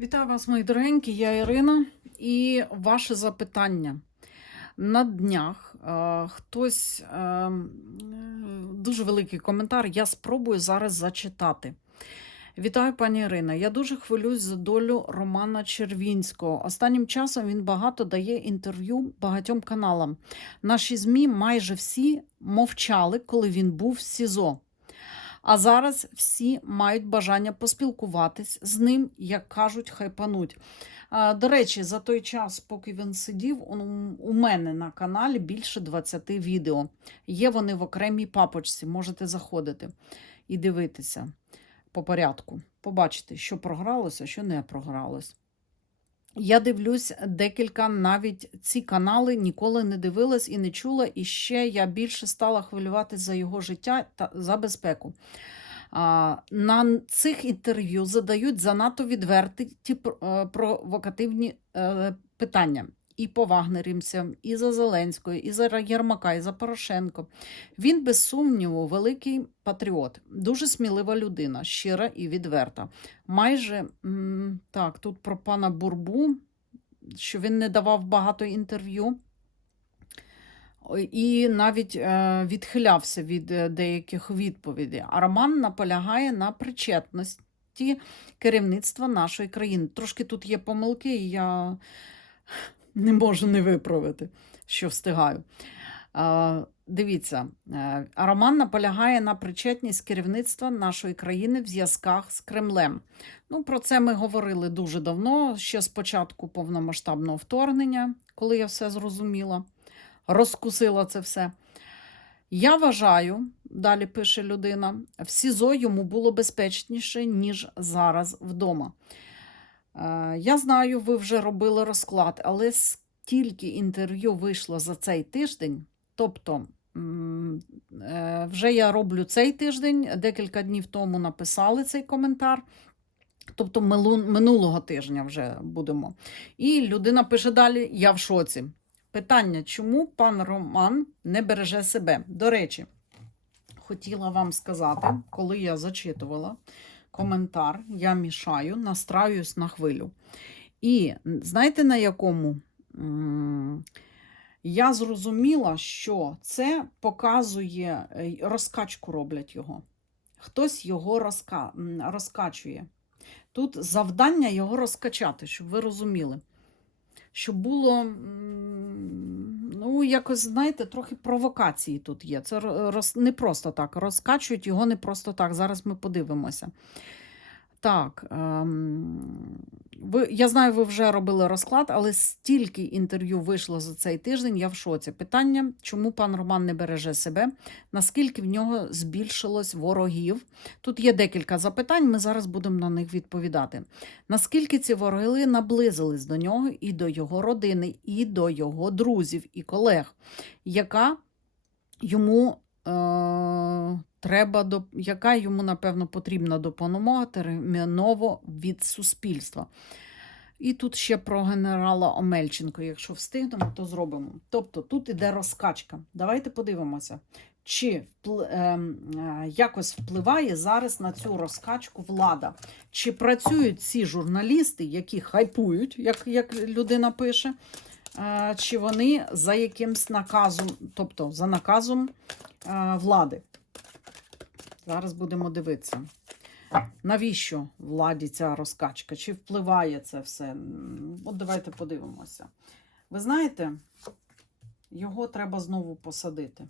Вітаю вас, мої дорогенькі, я Ірина, і ваше запитання. На днях е, хтось е, дуже великий коментар. Я спробую зараз зачитати. Вітаю, пані Ірина. Я дуже хвилююсь за долю Романа Червінського. Останнім часом він багато дає інтерв'ю багатьом каналам. Наші ЗМІ майже всі мовчали, коли він був в СІЗО. А зараз всі мають бажання поспілкуватись з ним, як кажуть, хайпануть. До речі, за той час, поки він сидів, у- мене на каналі більше 20 відео. Є вони в окремій папочці, можете заходити і дивитися по порядку. Побачите, що програлося, що не програлось. Я дивлюсь декілька, навіть ці канали ніколи не дивилась і не чула, і ще я більше стала хвилюватися за його життя та за безпеку. На цих інтерв'ю задають занадто відверті ті е, провокативні е, питання. І по вагнерівцям, і за Зеленського, і за Єрмака, і за Порошенко. Він, без сумніву, великий патріот, дуже смілива людина, щира і відверта. Майже так, тут про пана Бурбу, що він не давав багато інтерв'ю. І навіть е, відхилявся від е, деяких відповідей. А Роман наполягає на причетності керівництва нашої країни. Трошки тут є помилки, і я не можу не виправити, що встигаю. Дивіться, е, Роман наполягає на причетність керівництва нашої країни в зв'язках з Кремлем. Ну, про це ми говорили дуже давно, ще з початку повномасштабного вторгнення, коли я все зрозуміла, розкусила це все. Я вважаю, далі пише людина, в СІЗО йому було безпечніше, ніж зараз вдома. Е, Я знаю, ви вже робили розклад, але стільки інтерв'ю вийшло за цей тиждень. Тобто, е, вже я роблю цей тиждень, декілька днів тому написали цей коментар. Тобто минулого тижня вже будемо. І людина пише далі: я в шоці. Питання, чому пан Роман не береже себе? До речі, хотіла вам сказати, коли я зачитувала коментар, я мішаю, настраюсь на хвилю. І знаєте на якому? Я зрозуміла, що це показує, е, розкачку роблять його. Хтось його розка... розкачує. Тут завдання його розкачати, щоб ви розуміли. Щоб було, ну, якось, знаєте, трохи провокації тут є. Це роз... не просто так. Розкачують його не просто так. Зараз ми подивимося. Так, ем, ви, я знаю, ви вже робили розклад, але стільки інтерв'ю вийшло за цей тиждень, я в шоці. Питання, чому пан Роман не береже себе, наскільки в нього збільшилось ворогів? Тут є декілька запитань, ми зараз будемо на них відповідати. Наскільки ці вороги наблизились до нього і до його родини, і до його друзів і колег, яка йому е, треба яка йому, напевно, потрібна допомога терміново від суспільства. І тут ще про генерала Омельченко. Якщо встигнемо, то зробимо. Тобто тут іде розкачка. Давайте подивимося, чи впл... ем, е, якось впливає зараз на цю розкачку влада. Чи працюють ці журналісти, які хайпують, як, як людина пише, е, чи вони за якимсь наказом, тобто за наказом е, влади. Зараз будемо дивитися. Навіщо владі ця розкачка? Чи впливає це все? От давайте подивимося. Ви знаєте, його треба знову посадити.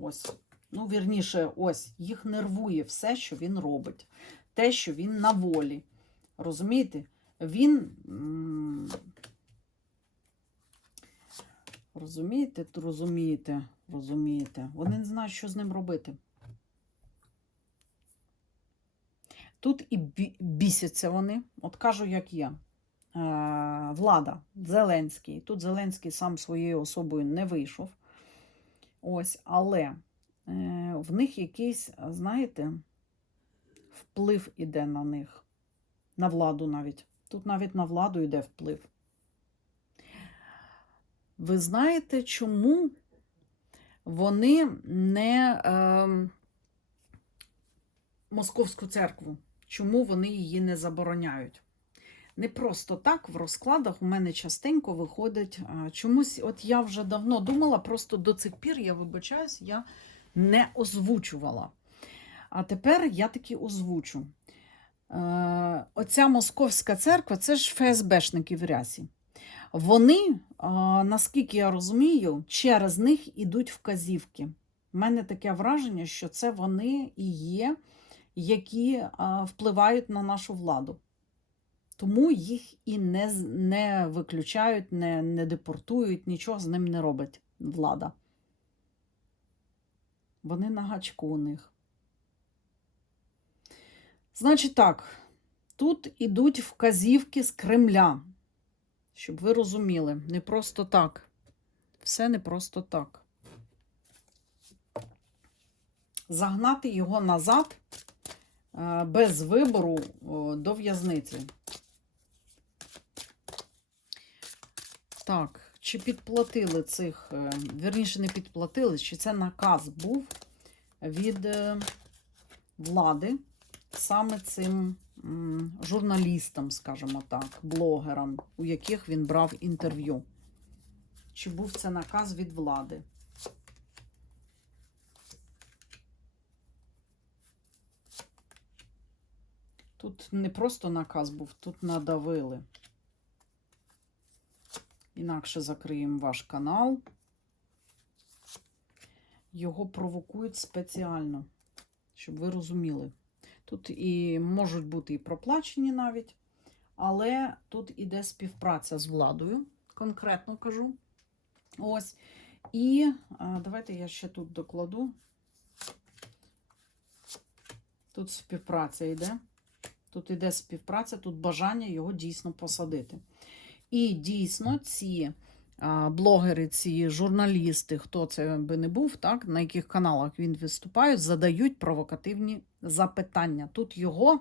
Ось. Ну, вірніше, ось, їх нервує все, що він робить. Те, що він на волі. Розумієте? Він. Розумієте, розумієте, розумієте. Вони не знають, що з ним робити. Тут і бісяться вони. От кажу, як є. Е, влада, Зеленський. Тут Зеленський сам своєю особою не вийшов. Ось, але е, в них якийсь, знаєте, вплив іде на них, на владу навіть. Тут навіть на владу йде вплив. Ви знаєте, чому вони не е, Московську церкву? Чому вони її не забороняють? Не просто так в розкладах у мене частенько виходить чомусь. От я вже давно думала, просто до цих пір, я вибачаюсь, я не озвучувала. А тепер я таки озвучу. Е, оця московська церква це ж ФСБшники в рясі. Вони, наскільки я розумію, через них ідуть вказівки. У мене таке враження, що це вони і є, які впливають на нашу владу. Тому їх і не, не виключають, не, не депортують, нічого з ним не робить влада. Вони на гачку у них. Значить так, тут ідуть вказівки з Кремля, щоб ви розуміли, не просто так. Все не просто так. Загнати його назад е, без вибору до в'язниці. Так, чи підплатили цих, е, вірніше, не підплатили, чи це наказ був від е, влади саме цим журналістам, скажімо так, блогерам, у яких він брав інтерв'ю. Чи був це наказ від влади? Тут не просто наказ був, тут надавили. Інакше закриємо ваш канал. Його провокують спеціально, щоб ви розуміли. Тут і можуть бути і проплачені навіть, але тут іде співпраця з владою, конкретно кажу. Ось. І давайте я ще тут докладу. Тут співпраця йде. Тут іде співпраця, тут бажання його дійсно посадити. І дійсно ці блогери, ці журналісти, хто це би не був, так, на яких каналах він виступає, задають провокативні запитання. Тут його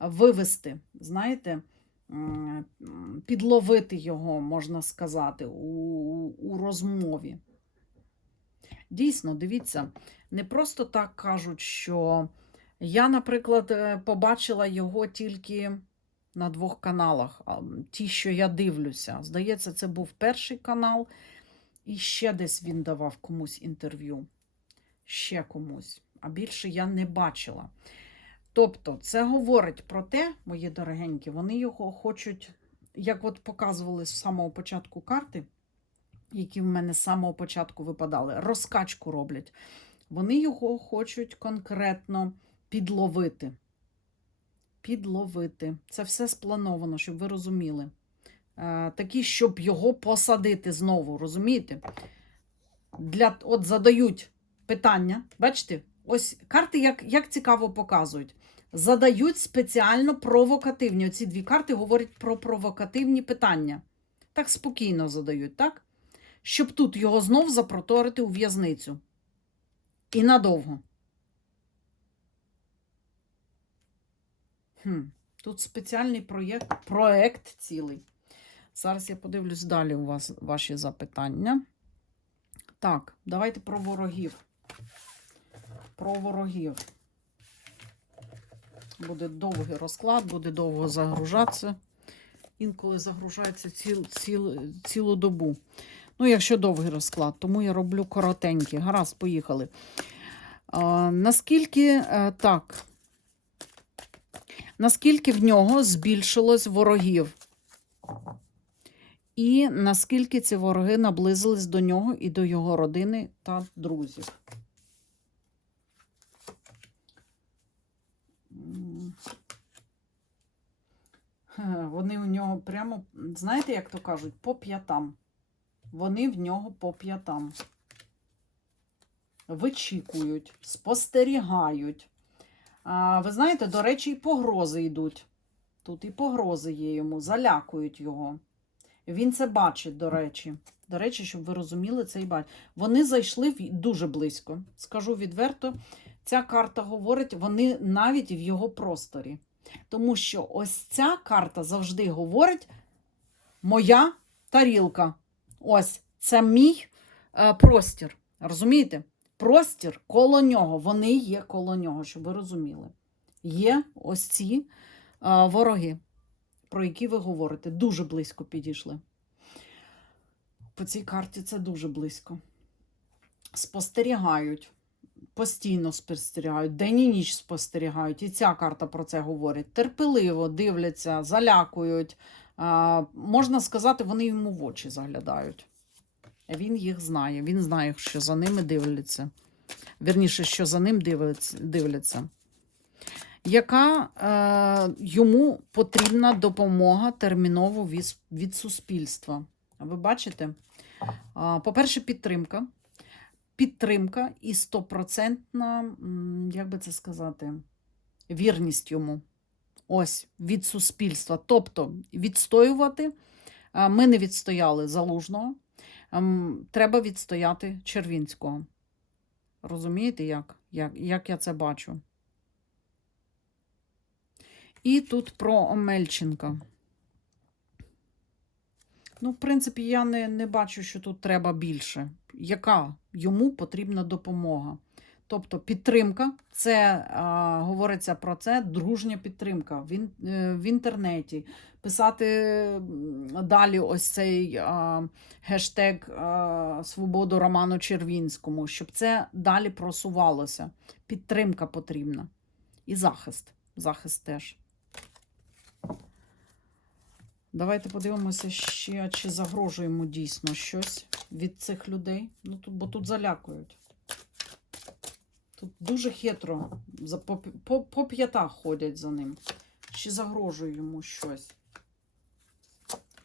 вивести, знаєте, підловити його, можна сказати, у, у розмові. Дійсно, дивіться, не просто так кажуть, що я, наприклад, е, побачила його тільки на двох каналах. Ті, що я дивлюся. Здається, це був перший канал, і ще десь він давав комусь інтерв'ю. Ще комусь. А більше я не бачила. Тобто, це говорить про те, мої дорогенькі, вони його хочуть, як от показували з самого початку карти, які в мене з самого початку випадали, розкачку роблять. Вони його хочуть конкретно підловити. Підловити. Це все сплановано, щоб ви розуміли. Е, такі, щоб його посадити знову, розумієте? Для, от задають питання. Бачите, ось карти як, як цікаво показують. Задають спеціально провокативні. Оці дві карти говорять про провокативні питання. Так спокійно задають, так? Щоб тут його знов запроторити у в'язницю. І надовго. Хм. Тут спеціальний проєкт, проєкт цілий. Зараз я подивлюсь далі у вас ваші запитання. Так, давайте про ворогів. Про ворогів. Буде довгий розклад, буде довго загружатися. Інколи загружається ціл, ціл, цілу добу. Ну, якщо довгий розклад, тому я роблю коротенький. Гаразд, поїхали. А, наскільки е, так, наскільки в нього збільшилось ворогів? І наскільки ці вороги наблизились до нього і до його родини та друзів? Е, Вони у нього прямо, знаєте, як то кажуть, по п'ятам. Вони в нього по п'ятам. Вичікують, спостерігають. Ви знаєте, до речі, і погрози йдуть. Тут і погрози є йому, залякують його. Він це бачить, до речі. До речі, щоб ви розуміли, це і бачить. Вони зайшли дуже близько. Скажу відверто, ця карта говорить, вони навіть в його просторі. Тому що ось ця карта завжди говорить: моя тарілка. Ось це мій е, простір. Розумієте? Простір коло нього. Вони є коло нього, щоб ви розуміли. Є ось ці е, вороги. про які ви говорите. Дуже близько підійшли. По цій карті це дуже близько. Спостерігають. Постійно спостерігають, день і ніч спостерігають. І ця карта про це говорить. Терпеливо дивляться, залякують. А, можна сказати, вони йому в очі заглядають. Він їх знає. Він знає, що за ними дивляться. Вірніше, що за ним дивляться. Яка е, йому потрібна допомога терміново від, від суспільства? Ви бачите? По-перше, підтримка. Підтримка і стопроцентна, як би це сказати, вірність йому. Ось від суспільства. Тобто відстоювати. а, Ми не відстояли залужного. Ем, Треба відстояти Червінського. Розумієте, як? Як, як я це бачу? І тут про Омельченка. Ну, в принципі, я не, не бачу, що тут треба більше. Яка йому потрібна допомога? Тобто підтримка, це а, говориться про це, дружня підтримка в, ін, е, в інтернеті. Писати далі ось цей а, гештег а, Свободу Роману Червінському, щоб це далі просувалося. Підтримка потрібна. І захист. Захист теж. Давайте подивимося ще, чи загрожує йому дійсно щось від цих людей. Ну, тут, бо тут залякують. Тут дуже хитро по, по, по п'ятах ходять за ним. Чи загрожує йому щось?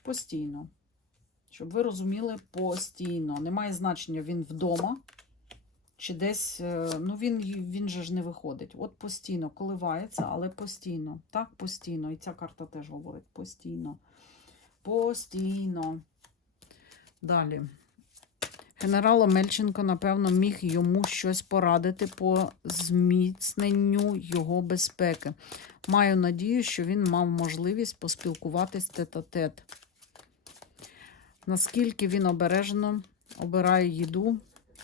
Постійно. Щоб ви розуміли, постійно. Немає значення, він вдома. Чи десь, е, ну він, він же ж не виходить. От постійно коливається, але постійно. Так, постійно. І ця карта теж говорить постійно. Постійно. Далі. Генерал Омельченко, напевно, міг йому щось порадити по зміцненню його безпеки. Маю надію, що він мав можливість поспілкуватись тет-а-тет. Наскільки він обережно обирає їду,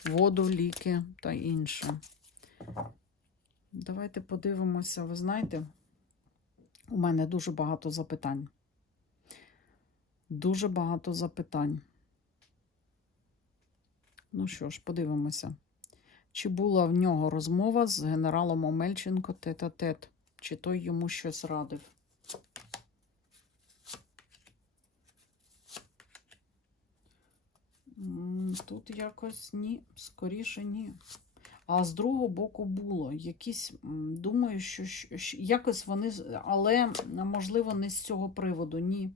воду, ліки та інше. Давайте подивимося. Ви знаєте, у мене дуже багато запитань. Дуже багато запитань. Ну що ж, подивимося. Чи була в нього розмова з генералом Омельченко тет-а-тет? Чи той йому щось радив? Тут якось ні, скоріше ні. А з другого боку було. Якісь, думаю, що щ- щ- якось вони, але можливо не з цього приводу, ні.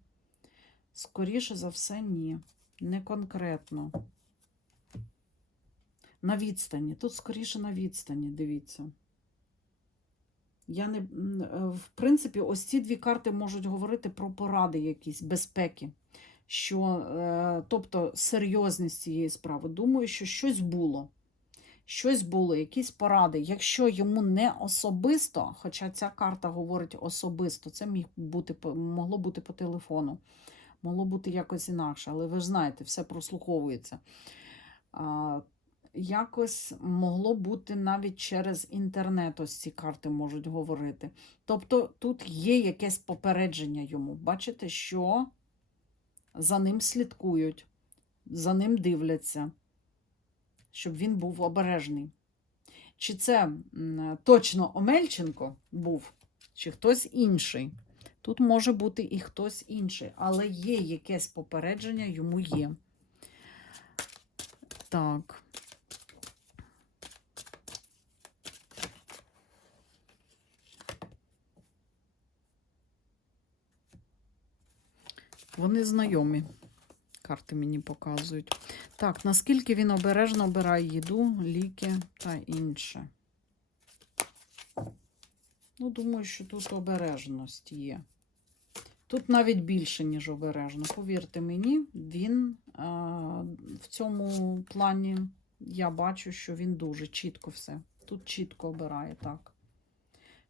Скоріше за все, ні. Не конкретно. На відстані. Тут скоріше на відстані, дивіться. Я не, е, в принципі, ось ці дві карти можуть говорити про поради якісь, безпеки. Що, е, тобто серйозність цієї справи. Думаю, що щось було. Щось було, якісь поради. Якщо йому не особисто, хоча ця карта говорить особисто, це міг бути, могло бути по телефону, могло бути якось інакше, але ви ж знаєте, все прослуховується. Якось могло бути навіть через інтернет, ось ці карти можуть говорити. Тобто тут є якесь попередження йому. Бачите, що за ним слідкують, за ним дивляться, щоб він був обережний. Чи це точно Омельченко був, чи хтось інший? Тут може бути і хтось інший, але є якесь попередження, йому є. Так. Вони знайомі. Карти мені показують. Так, наскільки він обережно обирає їду, ліки та інше. Ну, думаю, що тут обережність є. Тут навіть більше, ніж обережно. Повірте мені, він а, в цьому плані я бачу, що він дуже чітко все. Тут чітко обирає, так.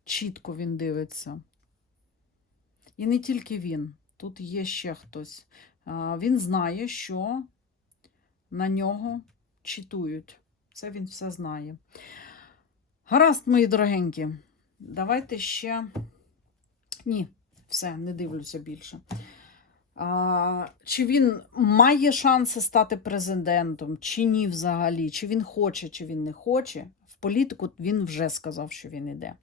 Чітко він дивиться. І не тільки він, тут є ще хтось. Він знає, що на нього читують. Це він все знає. Гаразд, мої дорогенькі. Давайте ще. Ні, Все, не дивлюся більше. А, чи він має шанси стати президентом, чи ні взагалі? Чи він хоче, чи він не хоче? В політику він вже сказав, що він іде.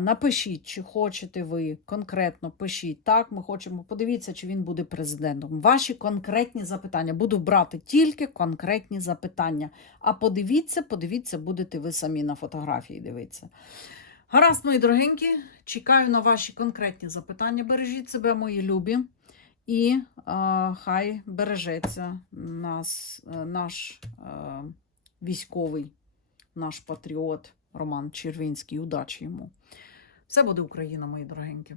Напишіть, чи хочете ви конкретно пишіть. Так, ми хочемо. Подивіться, чи він буде президентом. Ваші конкретні запитання. Буду брати тільки конкретні запитання. А подивіться, подивіться, будете ви самі на фотографії дивитися. Гаразд, мої дорогенькі, чекаю на ваші конкретні запитання. Бережіть себе, мої любі. І а, хай бережеться нас, е, наш е, військовий, наш патріот Роман Червінський. Удачі йому. Все буде Україна, мої дорогенькі.